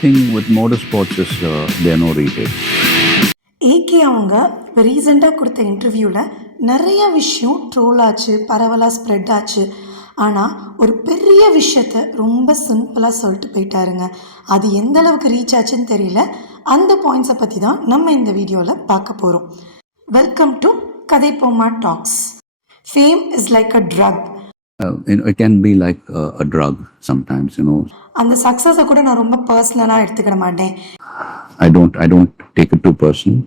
thing with motorsports is there are no retail. AK அவங்க இப்போ ரீசெண்டாக கொடுத்த இன்டர்வியூவில் நிறைய விஷயம் ட்ரோல் ஆச்சு, பரவலாக ஸ்ப்ரெட் ஆச்சு. ஆனால் ஒரு பெரிய விஷயத்த ரொம்ப சிம்பிளாக சொல்லிட்டு போயிட்டாருங்க. அது எந்த அளவுக்கு ரீச் ஆச்சுன்னு தெரியல. அந்த பாயிண்ட்ஸை பற்றி தான் நம்ம இந்த வீடியோவில் பார்க்க போகிறோம். வெல்கம் டு கதைப்போமா talks. Fame is like a drug. It can be like a drug sometimes, அந்த சக்ஸஸை கூட நான் ரொம்ப பர்சனலாக எடுத்துக்கிட மாட்டேன். I don't take it too personal.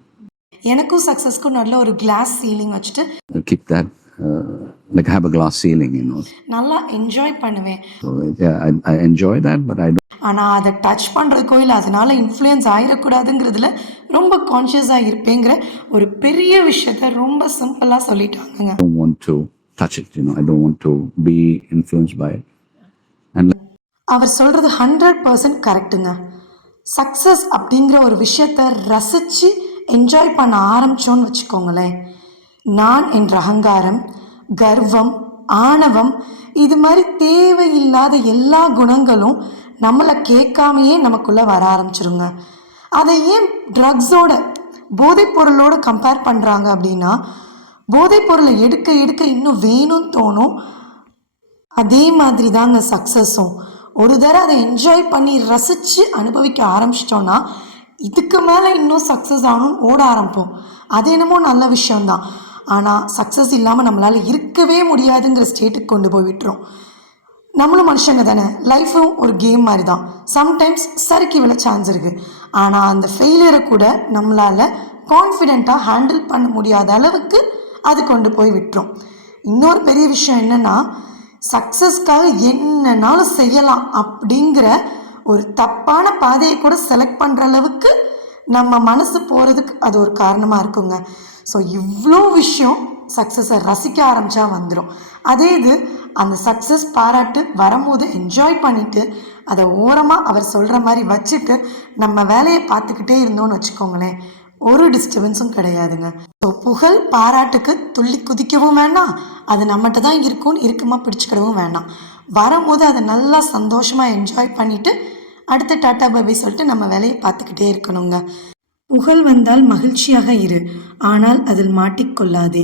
எனக்கும் சக்ஸஸ்க்கும் நல்ல ஒரு கிளாஸ் சீலிங் வச்சுட்டு Keep that like have a glass ceiling, நல்லா என்ஜாய் பண்ணுவேன். So yeah, I enjoy that, but I don't. ஆனால் அதை டச் பண்ணுறதுக்கோ இல்லை அதனால இன்ஃப்ளூயன்ஸ் ஆகிடக்கூடாதுங்கிறதுல ரொம்ப கான்ஷியஸாக இருப்பேங்கிற ஒரு பெரிய விஷயத்த ரொம்ப சிம்பிளாக சொல்லிட்டாங்க. I don't want to touch it, I don't want to be influenced by it. And அவர் சொல்கிறது 100% கரெக்டுங்க. சக்ஸஸ் அப்படிங்கிற ஒரு விஷயத்த ரசித்து என்ஜாய் பண்ண ஆரம்பித்தோன்னு வச்சுக்கோங்களேன், நான் என்ற அகங்காரம், கர்வம், ஆணவம், இது மாதிரி தேவையில்லாத எல்லா குணங்களும் நம்மளை கேட்காமையே நமக்குள்ளே வர ஆரம்பிச்சிருங்க. அதை ஏன் ட்ரக்ஸோட, போதைப்பொருளோடு கம்பேர் பண்ணுறாங்க அப்படின்னா, போதைப்பொருளை எடுக்க எடுக்க இன்னும் வேணும்னு தோணும். அதே மாதிரி தாங்க சக்ஸஸும். ஒரு தடவை அதை என்ஜாய் பண்ணி ரசித்து அனுபவிக்க ஆரம்பிச்சிட்டோன்னா இதுக்கு மேலே இன்னும் சக்ஸஸ் ஆகணும்னு ஓட ஆரம்பிப்போம். அது என்னமோ நல்ல விஷயந்தான். ஆனால் சக்ஸஸ் இல்லாமல் நம்மளால் இருக்கவே முடியாதுங்கிற ஸ்டேட்டுக்கு கொண்டு போய் விட்டுரும். நம்மளும் மனுஷங்க தானே, லைஃப்பும் ஒரு கேம் மாதிரி தான். சம்டைம்ஸ் சறுக்கி விழ சான்ஸ் இருக்குது. ஆனால் அந்த ஃபெயிலியரை கூட நம்மளால் கான்ஃபிடெண்ட்டாக ஹேண்டில் பண்ண முடியாத அளவுக்கு அது கொண்டு போய் விட்டுரும். இன்னொரு பெரிய விஷயம் என்னென்னா, சக்ஸஸ்க்காக என்னன்னாலும் செய்யலாம் அப்படிங்கிற ஒரு தப்பான பாதையை கூட செலக்ட் பண்ணுற அளவுக்கு நம்ம மனசு போகிறதுக்கு அது ஒரு காரணமாக இருக்குங்க. ஸோ இவ்வளோ விஷயம் சக்ஸஸை ரசிக்க ஆரம்பித்தா வந்துடும். அதே இது அந்த சக்ஸஸ் பாராட்டு வரும்போது என்ஜாய் பண்ணிவிட்டு அதை ஓரமாக அவர் சொல்கிற மாதிரி வச்சுட்டு நம்ம வேலையை பார்த்துக்கிட்டே இருந்தோன்னு வச்சுக்கோங்களேன், ஒரு டிஸ்டர்பன்ஸும் கிடையாதுங்க. ஸோ புகழ் பாராட்டுக்கு துள்ளி குதிக்கவும் வேண்டாம், அது நம்மகிட்ட தான் இருக்கும்னு இருக்குமா பிடிச்சிக்கிடவும் வேண்டாம். வரும்போது அதை நல்லா சந்தோஷமாக என்ஜாய் பண்ணிவிட்டு அடுத்த டாட்டா பை சொல்லிட்டு நம்ம வேலையை பார்த்துக்கிட்டே இருக்கணுங்க. புகழ் வந்தால் மகிழ்ச்சியாக இரு, ஆனால் அதில் மாட்டிக்கொள்ளாதே.